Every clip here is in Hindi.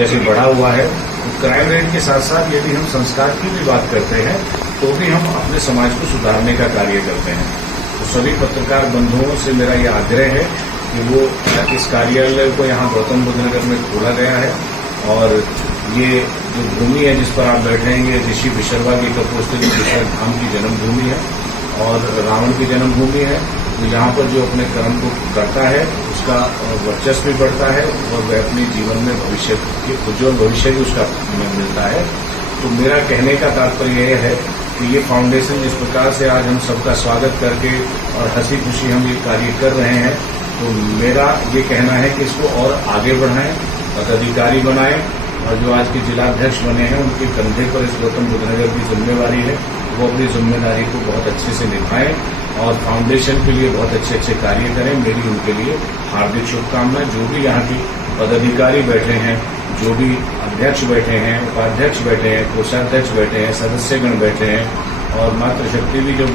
जैसे बढ़ा हुआ है, तो क्राइम रेट के साथ साथ यदि हम संस्कार की भी बात करते हैं तो भी हम अपने समाज को सुधारने का कार्य करते हैं। तो सभी पत्रकार बंधुओं से मेरा ये आग्रह है कि वो इस कार्यालय को यहाँ गौतम बुद्ध नगर में खोला गया है और ये जो भूमि है जिस पर आप बैठेंगे ऋषि विशर्वा की कपोस्थित विशर धाम की जन्मभूमि है और रावण की जन्मभूमि है। तो यहाँ पर जो अपने कर्म को करता है उसका वर्चस्व भी बढ़ता है और वह अपने जीवन में भविष्य के उज्ज्वल भविष्य भी उसका मिलता है। तो मेरा कहने का तात्पर्य यह है कि ये फाउंडेशन जिस प्रकार से आज हम सबका स्वागत करके और हंसी खुशी हम ये कार्य कर रहे हैं, तो मेरा ये कहना है कि इसको और आगे बढ़ाएं, पदाधिकारी बनाएं और जो आज के जिलाध्यक्ष बने हैं उनके कंधे पर इस गौतम बुद्ध नगर की जिम्मेवारी है, वो अपनी जिम्मेदारी को बहुत अच्छे से निभाएं और फाउंडेशन के लिए बहुत अच्छे अच्छे कार्य करें। मेरी उनके लिए हार्दिक शुभकामनाएं। जो भी यहाँ के पदाधिकारी बैठे हैं, जो भी अध्यक्ष बैठे हैं, उपाध्यक्ष बैठे हैं, कोषाध्यक्ष बैठे हैं, सदस्यगण बैठे हैं और मातृशक्ति भी जो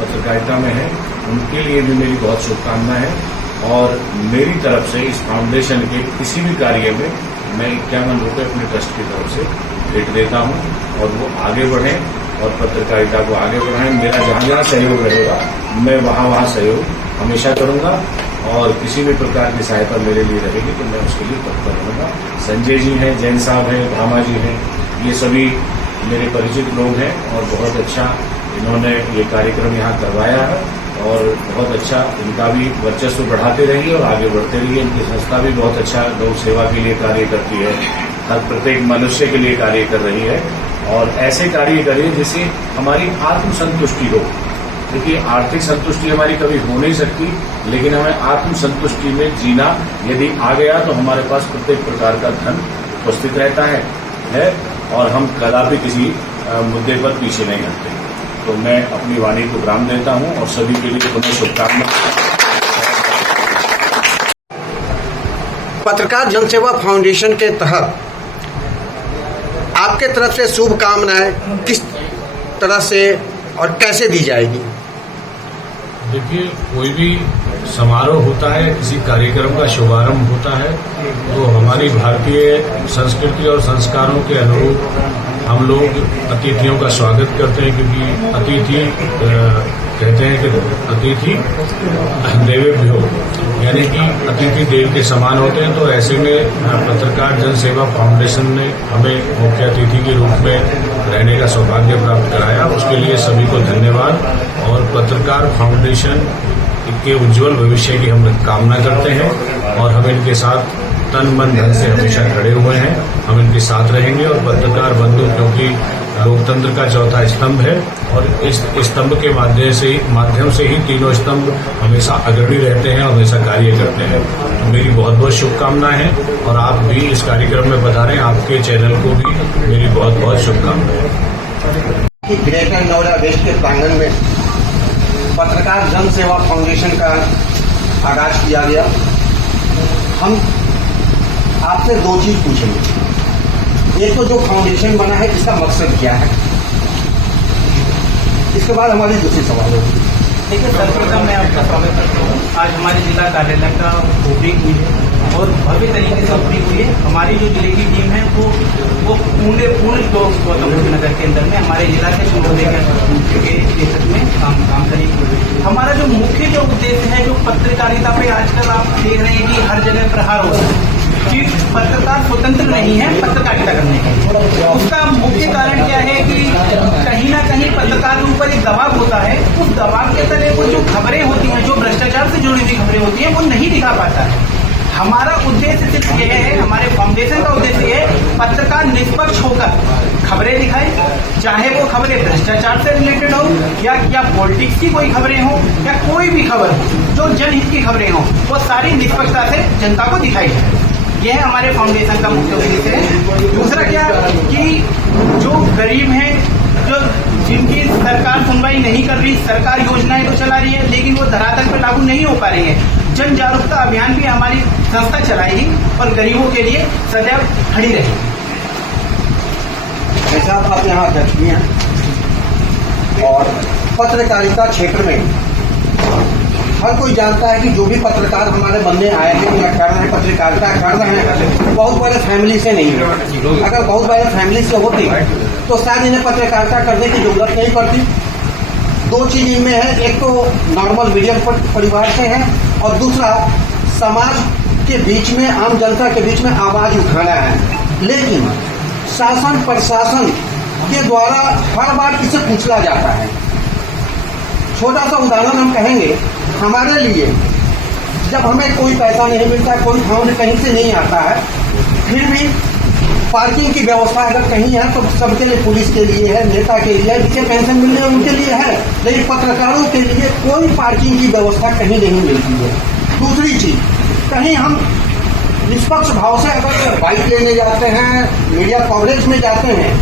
पत्रकारिता में है उनके लिए भी मेरी बहुत शुभकामनाएं है। और मेरी तरफ से इस फाउंडेशन के किसी भी कार्य में मैं 51 रुपये अपने ट्रस्ट की तरफ से भेंट देता हूं और वो आगे बढ़ें और पत्रकारिता को आगे बढ़ाएं। मेरा जहां जहां सहयोग रहेगा मैं वहां सहयोग हमेशा करूंगा और किसी भी प्रकार की सहायता मेरे लिए रहेगी तो मैं उसके लिए तत्पर रहूंगा। संजय जी हैं, जैन साहब हैं, भामा जी हैं, ये सभी मेरे परिचित लोग हैं और बहुत अच्छा इन्होंने ये कार्यक्रम यहाँ करवाया है और बहुत अच्छा इनका भी वर्चस्व बढ़ाते रहिए और आगे बढ़ते रहिए। इनकी संस्था भी बहुत अच्छा गौ सेवा के लिए कार्य करती है, हर प्रत्येक मनुष्य के लिए कार्य कर रही है और ऐसे कार्य करिए जिससे हमारी आत्मसंतुष्टि हो। देखिए, आर्थिक संतुष्टि हमारी कभी हो नहीं सकती, लेकिन हमें आत्मसंतुष्टि में जीना यदि आ गया तो हमारे पास प्रत्येक प्रकार का धन उपस्थित रहता है और हम कदापि किसी मुद्दे पर पीछे नहीं हटते। तो मैं अपनी वाणी को विराम देता हूं और सभी के लिए तुम्हें शुभकामनाएं। पत्रकार जनसेवा फाउंडेशन के तहत आपके तरफ से शुभकामनाएं किस तरह से और कैसे दी जाएगी? देखिए, कोई भी समारोह होता है, किसी कार्यक्रम का शुभारंभ होता है, तो हमारी भारतीय संस्कृति और संस्कारों के अनुरूप हम लोग अतिथियों का स्वागत करते हैं, क्योंकि अतिथि कहते हैं कि अतिथि देवोभ्यो, यानी कि अतिथि देव के समान होते हैं। तो ऐसे में पत्रकार जनसेवा फाउंडेशन ने हमें मुख्य अतिथि के रूप में रहने का सौभाग्य प्राप्त कराया, उसके लिए सभी को धन्यवाद। और पत्रकार फाउंडेशन के उज्जवल भविष्य की हम कामना करते हैं और हम इनके साथ तन मन धन से हमेशा खड़े हुए हैं, हम इनके साथ रहेंगे। और पत्रकार बंधु क्योंकि लोकतंत्र का चौथा स्तंभ है और इस स्तंभ के माध्यम से ही तीनों स्तंभ हमेशा अग्रणी रहते हैं और हमेशा कार्य करते हैं। तो मेरी बहुत बहुत शुभकामनाएं हैं और आप भी इस कार्यक्रम में पधारें, आपके चैनल को भी मेरी बहुत बहुत शुभकामनाएं। ग्रेटर नोएडा वेस्ट के प्रांगण में पत्रकार जन सेवा फाउंडेशन का आगाज किया गया। हम आपसे दो चीज पूछेंगे। एक तो जो फाउंडेशन बना है इसका मकसद क्या है, इसके बाद हमारी दूसरी सवाल होगी। देखिए, सर्वप्रथम मैं आपका स्वागत करता हूँ। आज हमारे जिला कार्यालय का ओपनिंग हुई है और भव्य तरीके से ओपनिंग हुई है। हमारी जो जिले की टीम है वो पूर्ण गौतम बुद्ध नगर के अंदर में हमारे जिला के महोदय के नेतृत्व में काम करेगी। हमारा जो मुख्य जो उद्देश्य है, जो पत्रकारिता पे आजकल आप देख रहे हैं कि हर जगह प्रहार हो रहा है कि पत्रकार स्वतंत्र नहीं है पत्रकारिता करने का। उसका मुख्य कारण क्या है कि कहीं ना कहीं पत्रकार के ऊपर एक दबाव होता है, उस दबाव के तले वो जो खबरें होती हैं, जो भ्रष्टाचार से जुड़ी हुई खबरें होती हैं, वो नहीं दिखा पाता है। हमारा उद्देश्य सिर्फ यह है, हमारे फाउंडेशन का उद्देश्य है पत्रकार निष्पक्ष होकर खबरें दिखाए, चाहे वो खबरें भ्रष्टाचार से रिलेटेड हो या पॉलिटिक्स की कोई खबरें हो या कोई भी खबर जो जनहित की खबरें हो, वो सारी निष्पक्षता से जनता को दिखाई जाए। यह हमारे फाउंडेशन का मुख्य उद्देश्य है। दूसरा क्या कि जो गरीब हैं, जो जिनकी सरकार सुनवाई नहीं कर रही, सरकार योजनाएं तो चला रही है लेकिन वो धरातल पर लागू नहीं हो पा रही है, जन जागरूकता अभियान भी हमारी संस्था चलाएगी और गरीबों के लिए सदैव खड़ी रहेगी। ऐसा आप यहाँ अध्यक्ष भी हैं और पत्रकारिता क्षेत्र में हर कोई जानता है कि जो भी पत्रकार हमारे बनने आए हैं या कर रहे हैं, पत्रकारिता कर रहे हैं, बहुत बड़े फैमिली से नहीं है। अगर बहुत बड़े फैमिली से होती तो शायद इन्हें पत्रकारिता करने की जरूरत नहीं पड़ती। दो चीज इनमें है, एक तो नॉर्मल मीडियम परिवार से है और दूसरा समाज के बीच में, आम जनता के बीच में आवाज उठाना है। लेकिन शासन प्रशासन के द्वारा हर बार इसे पूछला जाता है। छोटा सा उदाहरण हम कहेंगे, हमारे लिए जब हमें कोई पैसा नहीं मिलता, कोई फंड कहीं से नहीं आता है, फिर भी पार्किंग की व्यवस्था अगर कहीं है तो सबके लिए, पुलिस के लिए है, नेता के लिए है, जिसे पेंशन मिलने उनके लिए है, लेकिन पत्रकारों के लिए कोई पार्किंग की व्यवस्था कहीं नहीं मिलती है। दूसरी चीज, कहीं हम निष्पक्ष भाव से अगर बाइक लेने जाते हैं, मीडिया कवरेज में जाते हैं,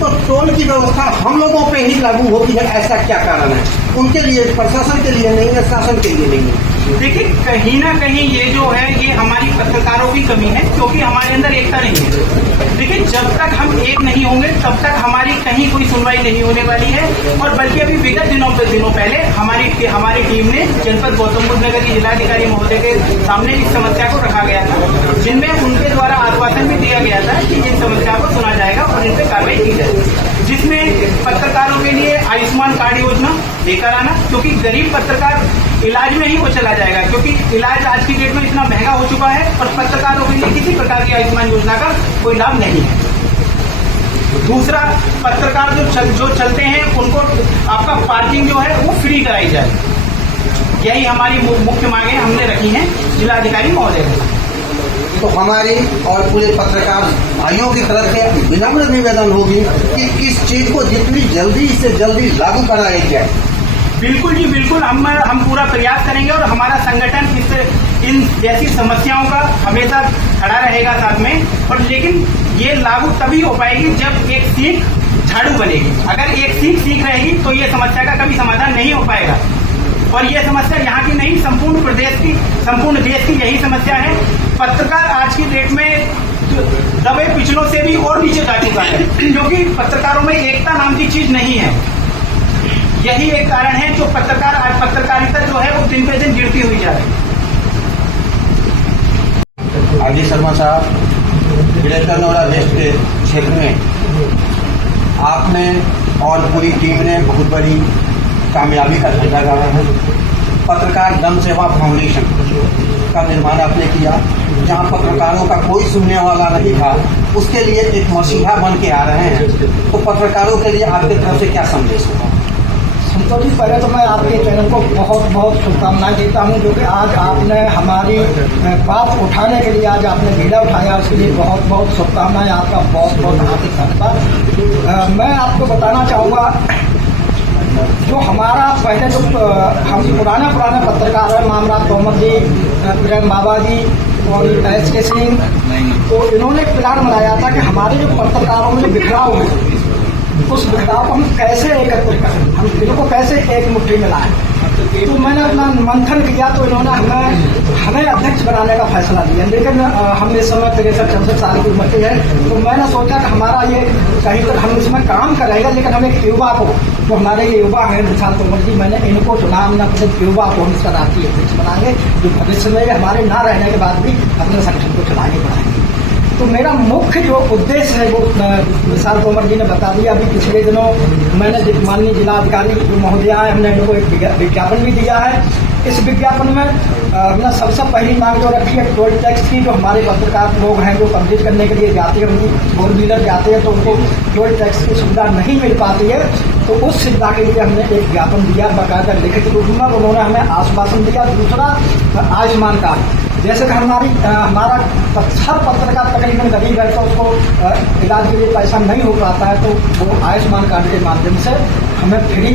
तो टोल की व्यवस्था हम लोगों पे ही लागू होती है। ऐसा क्या कारण है? उनके लिए, प्रशासन के लिए नहीं है, शासन के लिए नहीं है। देखिए, कहीं ना कहीं ये जो है ये हमारी पत्रकारों की कमी है, क्योंकि हमारे अंदर एकता नहीं है। देखिए, जब तक हम एक नहीं होंगे तब तक हमारी कहीं कोई सुनवाई नहीं होने वाली है। और बल्कि अभी विगत दिनों पहले हमारी टीम ने जनपद गौतम बुद्ध नगर के जिलाधिकारी महोदय के सामने इस समस्या को रखा गया था, जिनमें उनके द्वारा आश्वासन भी दिया गया था कि इन समस्या को सुना जाएगा और इन पर कार्रवाई की जाएगी, जिसमें पत्रकारों के लिए आयुष्मान कार्ड योजना लेकर आना, क्योंकि गरीब पत्रकार इलाज में ही वो चला जाएगा, क्योंकि इलाज आज की डेट में इतना महंगा हो चुका है और पत्रकारों के लिए किसी प्रकार की आयुष्मान योजना का कोई लाभ नहीं है। दूसरा, पत्रकार जो चलते हैं उनको आपका पार्किंग जो है वो फ्री कराई जाए। यही हमारी मुख्य मांगे हमने रखी हैं जिलाधिकारी महोदय से। तो हमारी और पूरे पत्रकार भाइयों की तरफ से विनम्र निवेदन होगी कि इस चीज को जितनी जल्दी से जल्दी लागू कराया जाए। बिल्कुल जी, बिल्कुल, हम पूरा प्रयास करेंगे और हमारा संगठन इन जैसी समस्याओं का हमेशा खड़ा रहेगा साथ में। और लेकिन ये लागू तभी हो पाएगी जब एक सीख झाड़ू बनेगी। अगर एक सीख रहेगी तो ये समस्या का कभी समाधान नहीं हो पाएगा। और ये समस्या यहाँ की नहीं, संपूर्ण प्रदेश की, संपूर्ण देश की यही समस्या है। पत्रकार आज की डेट में दबे पिछड़ों से भी और नीचे जा चुका है, क्योंकि पत्रकारों में एकता नाम की चीज नहीं है। यही एक कारण है जो आज पत्रकारिता जो है वो दिन पे दिन गिरती हुई जा रही है। आर.डी. शर्मा साहब, ग्रेटर नोएडा वेस्ट के क्षेत्र में आपने और पूरी टीम ने बहुत बड़ी कामयाबी का झंडा गाड़ा है। पत्रकार जन सेवा फाउंडेशन का निर्माण आपने किया, जहां पत्रकारों का कोई सुनने वाला नहीं था, उसके लिए एक मसीहा बन के आ रहे हैं। तो पत्रकारों के लिए आपकी तरफ से क्या संदेश होगा? संतोष जी, पहले तो मैं आपके चैनल को बहुत बहुत शुभकामनाएं देता हूं, जो कि आज आपने हमारी बात उठाने के लिए आज आपने बीड़ा उठाया, उसके लिए बहुत बहुत शुभकामनाएं। आपका बहुत बहुत हार्दिक धन्यवाद। मैं आपको बताना चाहूँगा, जो हमारा पहले जो हम पुराने पत्रकार हैं, मामराज तोमर जी, प्रेम बाबा जी और S.K. सिंह, तो इन्होंने एक प्लान बनाया था कि हमारे जो पत्रकारों में जो बिखराव है, उस बिखराव को हम कैसे एकत्रित करें, हम इनको कैसे एक मुट्ठी में लाएं। तो मैंने अपना मंथन किया, तो इन्होंने हमें अध्यक्ष बनाने का फैसला लिया। लेकिन हम इस समय 63-64 साल की उम्र के हैं, तो मैंने सोचा कि हमारा ये कहीं तक हम इसमें काम करेंगे, लेकिन हम एक युवा को, जो हमारे ये युवा हैं विशाल तोमर जी, मैंने इनको चुना। हमने अपने युवा को हम इसका राष्ट्रीय अध्यक्ष बनाएंगे, जो भविष्य में हमारे ना रहने के बाद भी अपने संगठन को चलाने बढ़ाएंगे। तो मेरा मुख्य जो उद्देश्य है वो विशाल तोमर जी ने बता दिया। अभी पिछले दिनों मैंने माननीय जिलाधिकारी जो महोदय है, हमने इनको एक विज्ञापन भी दिया है। इस विज्ञापन में हमने सबसे पहली मांग जो रखी है टोल टैक्स की। जो हमारे पत्रकार लोग हैं जो कवरेज करने के लिए जाते हैं, उनकी फोर व्हीलर जाते हैं, तो उनको टोल टैक्स की सुविधा नहीं मिल पाती है, तो उस सुविधा के लिए हमने एक ज्ञापन दिया बाकायदा लिखित रूप में। उन्होंने हमें आश्वासन दिया। दूसरा, आयुष्मान कार्ड, जैसे कि हमारा हर पत्रकार तकरीबन गरीब है, तो उसको इलाज के लिए पैसा नहीं हो पाता है, तो वो आयुष्मान कार्ड के माध्यम से हमें फ्री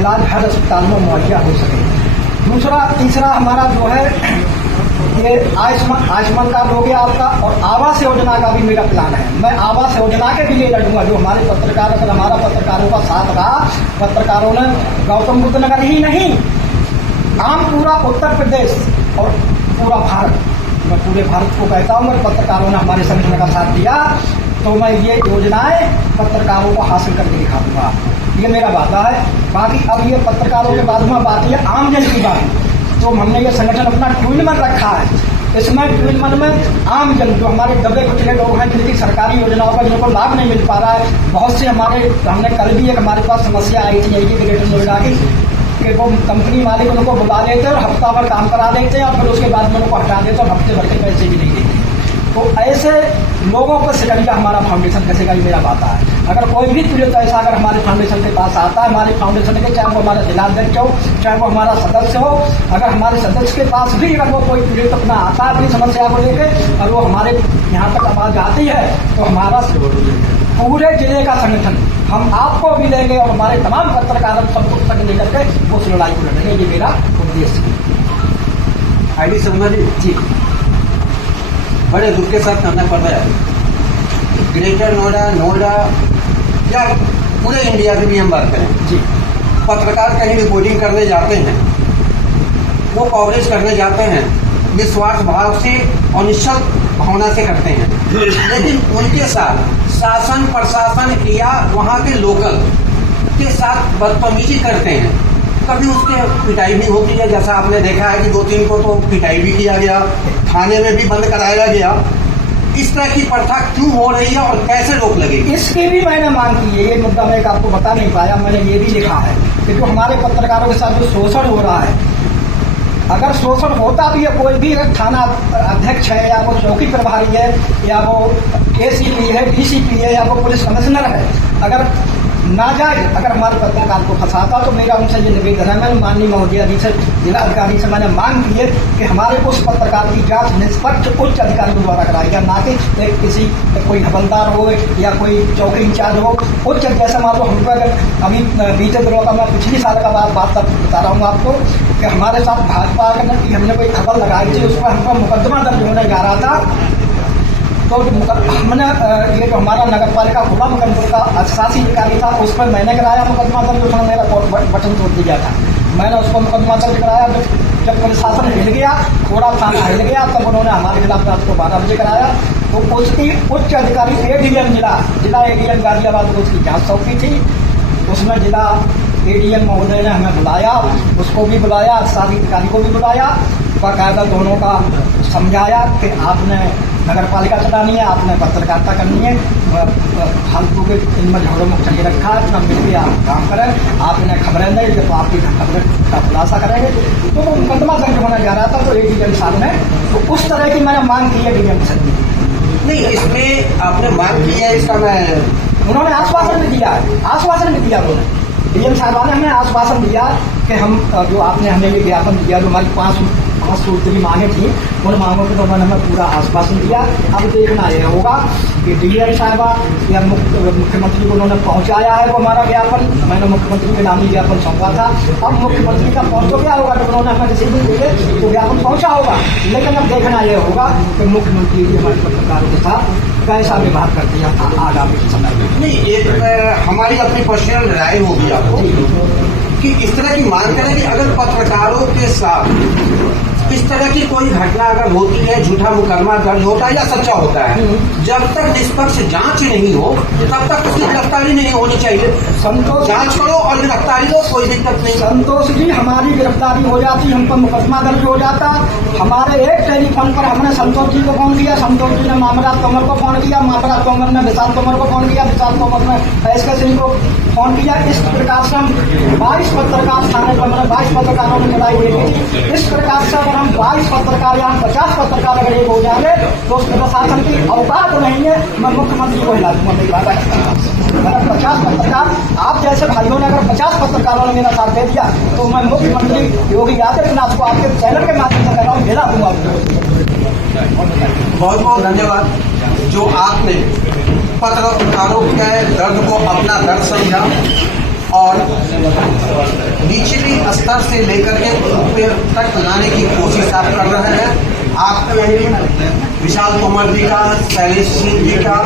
इलाज हर अस्पताल में मुहैया हो सके। तीसरा हमारा जो है ये आयुष्मान कार्ड हो गया आपका, और आवास योजना का भी मेरा प्लान है। मैं आवास योजना के भी लिए लड़ूंगा। जो हमारे पत्रकार, अगर हमारा पत्रकारों का साथ रहा, पत्रकारों ने गौतम बुद्ध नगर ही नहीं, आम पूरा उत्तर प्रदेश और पूरा भारत, मैं पूरे भारत को कहता हूँ, मेरे पत्रकारों ने हमारे संगठन का साथ दिया, तो मैं ये योजनाएं पत्रकारों को हासिल करके दिखा दूंगा। ये मेरा वादा है। बाकी अब ये पत्रकारों के बाद में बात है आम जन की बात। तो हमने ये संगठन अपना ट्विन मन रखा है। इसमें ट्विन मन में आम जन जो हमारे दबे कुचले लोग हैं जिनकी सरकारी योजनाओं का जिनको लाभ नहीं मिल पा रहा है, बहुत से हमने कल भी एक हमारे पास समस्या आई थी यही ग्रेटर नोएडा की कि वो कंपनी मालिक उनको बुला लेते और हफ्ता भर काम करा देते और फिर उसके बाद में उनको हटा देते और हफ्ते भर के पैसे भी नहीं देते। तो ऐसे लोगों को शिकंजा हमारा फाउंडेशन कैसे का मेरा आता है। अगर कोई भी पीड़ित ऐसा अगर हमारे फाउंडेशन के पास आता है, हमारे फाउंडेशन के चाहे वो हमारा जिलाध्यक्ष हो चाहे वो हमारा सदस्य हो, अगर हमारे सदस्य के पास भी अगर वो कोई पीड़ित अपना आता है अपनी समस्या को लेकर और वो हमारे यहाँ तक आवाज आती है तो हमारा पूरे जिले का संगठन हम आपको भी लेंगे और हमारे तमाम पत्रकार सबको तक लेकर के उस लड़ाई को लड़ेंगे। ये मेरा उद्देश्य है। आईडी शर्मा जी, बड़े दुख के साथ करना पड़ रहा है। ग्रेटर नोएडा या पूरे इंडिया की भी हम बात करें जी, पत्रकार कहीं रिपोर्टिंग करने जाते हैं, वो कवरेज करने जाते हैं निस्वार्थ भाव से और निश्चित भावना से करते हैं, लेकिन उनके साथ शासन प्रशासन या वहाँ के लोकल के साथ बदतमीजी करते हैं। कभी उसके पिटाई भी होती है, जैसा आपने देखा है कि 2-3 को तो पिटाई भी किया गया, थाने में भी बंद कराया गया। इस तरह की प्रथा क्यों हो रही है और कैसे रोक लगेगी? इसकी भी मैंने मांग की है। ये मुद्दा मैं आपको बता नहीं पाया, मैंने ये भी लिखा है कि जो हमारे पत्रकारों के साथ जो शोषण हो रहा है, अगर शोषण होता भी है, कोई भी थाना अध्यक्ष है या वो चौकी प्रभारी है या वो एसीपी है, डीसीपी है या वो पुलिस कमिश्नर है, अगर नाजायज अगर हमारे पत्रकार को फंसाता तो मेरा उनसे ये निवेदन है, मैंने माननीय महोदया जी से जिलाधिकारी से मैंने मांग की है कि हमारे उस पत्रकार की जांच निष्पक्ष उच्च अधिकारियों द्वारा कराई जाए, ना कि किसी कोई हवलदार हो या कोई चौकी इंचार्ज हो। उच्च जैसे मान लो हमको अगर अभी बीते दिनों का मैं पिछली साल का बात बता रहा हूँ आपको कि हमारे साथ भाजपा की हमने कोई खबर लगाई थी, उस पर हमको मुकदमा दर्ज होने जा रहा था। तो हमने ये जो हमारा नगर पालिका खुला मुकदमा का अशासी अधिकारी था उस पर मैंने कराया मुकदमा दर्ज, उसने मेरा बटन तोड़ दिया था, मैंने उसको मुकदमा दर्ज कराया। जब प्रशासन हिल गया, थोड़ा थाना हिल गया, तब उन्होंने हमारे खिलाफ रात को 12 बजे कराया। तो उसकी उच्च अधिकारी एडीएम जिला एडीएम गाजियाबाद को उसकी जांच सौंपी थी। उसमें जिला एडीएम महोदय ने हमें बुलाया, उसको भी बुलाया, अशासी अधिकारी को भी बुलाया, बाकायदा दोनों का समझाया कि आपने नगर पालिका चलानी है, आपने पत्रकारिता करनी है, फालतू के इनमें झगड़ों मुक्त नहीं रखा है, अपना मिलकर आप काम करें, आप इन्हें खबरें नहीं जब आपकी खबरें का खुलासा करेंगे। तो वो मुकदमा दर्ज होने जा रहा था, तो एडीएम साहब ने तो उस तरह की मैंने मांग की है डीएम से। नहीं, इसमें आपने मांग की है, इसका मैं उन्होंने आश्वासन भी दिया है, आश्वासन भी दिया उन्होंने, डीएम साहब ने हमें आश्वासन दिया कि हम जो आपने हमें ये ज्ञापन दिया जो हमारी 5 सूत्री मांगे थी, उन मांगों के तो उन्होंने हमें पूरा आश्वासन दिया। अब देखना यह होगा कि डीएम साहबा या मुख्यमंत्री को उन्होंने पहुंचाया है वो हमारा ज्ञापन, मैंने मुख्यमंत्री के नाम ही ज्ञापन सौंपा था। अब मुख्यमंत्री का पहुंच तो क्या होगा, जब उन्होंने हमें रिसीव दिए तो ज्ञापन पहुंचा होगा, लेकिन अब देखना यह होगा कि मुख्यमंत्री जी हमारे पत्रकारों के साथ कैसा व्यवहार करते हैं आगामी समय में। नहीं, एक हमारी अपनी पर्सनल राय होगी आपको कि इस तरह की मांग करें कि अगर पत्रकारों के साथ इस तरह की कोई घटना अगर होती है, झूठा मुकदमा दर्ज होता है या सच्चा होता है, जब तक निष्पक्ष जांच नहीं हो तब तक उसकी गिरफ्तारी नहीं होनी चाहिए। संतोष, जांच करो और गिरफ्तारी दो, कोई दिक्कत नहीं। संतोष जी, हमारी गिरफ्तारी हो जाती, हम पर मुकदमा दर्ज हो जाता। हमारे एक टेलीफोन पर हमने संतोष जी को फोन किया, संतोष जी ने मामराज तोमर को फोन किया, मामराज तोमर ने विशाल तोमर को फोन किया, विशाल तोमर ने एसके सिंह को फोन किया। इस प्रकार से हम 22 पत्रकार थाने पर, मैंने 22 पत्रकारों ने लड़ाई देखी थी। इस प्रकार से अगर हम 22 पत्रकार या 50 पत्रकार अगर एक हो जाएंगे तो उसके प्रशासन की औकात नहीं है। मैं मुख्यमंत्री को हिला दूंगा, नहीं बात अगर 50 पत्रकार आप जैसे भाइयों ने अगर 50 पत्रकारों ने मेरा साथ दे दिया तो मैं मुख्यमंत्री योगी आदित्यनाथ को आपके चैनल के माध्यम से कह रहा हूँ, हिला दूंगा। बहुत बहुत धन्यवाद जो आपने पत्रकारों के दर्द को अपना दर्द समझा और निचली स्तर से लेकर के ऊपर तक लाने की कोशिश आप कर रहे हैं। आपके विशाल तोमर जी का, शैलेश सिंह जी का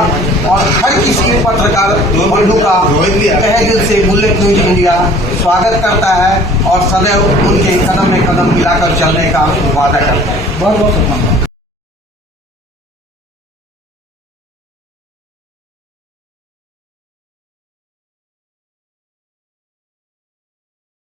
और हर किसी पत्रकार बंधु का तहे दिल से बुलेट न्यूज इंडिया स्वागत करता है और सदैव उनके कदम में कदम मिलाकर चलने का वादा करता है। बहुत बहुत शुभकामनाएं।